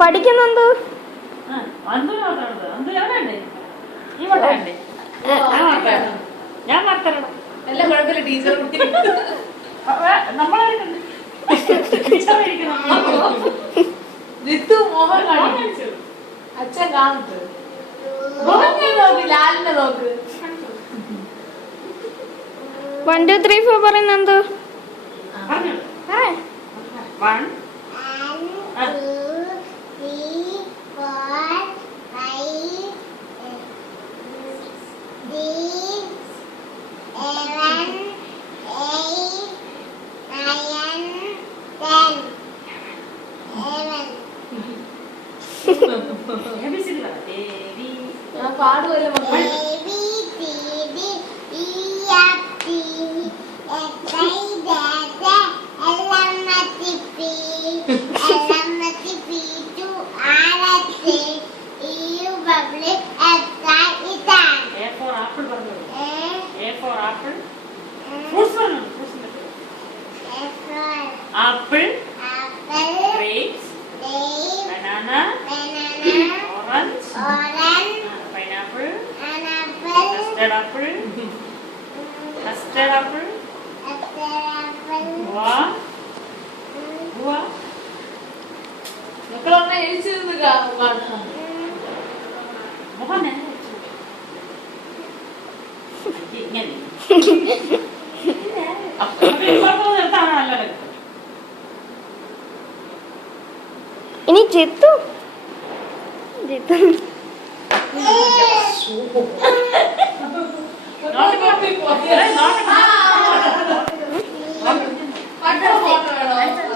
പഠിക്കുന്നെന്തോ ഞാൻ മാത്രം എല്ലാം കുഴപ്പമില്ല. ടീച്ചർ ജിത്തു മോഹൻ കാണിച്ചു. അച്ഛൻ കാണത്ത് നോക്ക്, ലാലിനെ നോക്ക്. 1 2 3 4 പറയുന്നെന്തോ ഞാൻ പാടുവല്ലോ Apple, grapes, banana, orange, pineapple, custard apple, guava. മക്കളൊന്നെ എഴുതിച്ചിരുന്നു മോഹനെ ഇങ്ങനെ ഇനി ജിത്തു ജിത്തു ഫോട്ടോ വേണോ?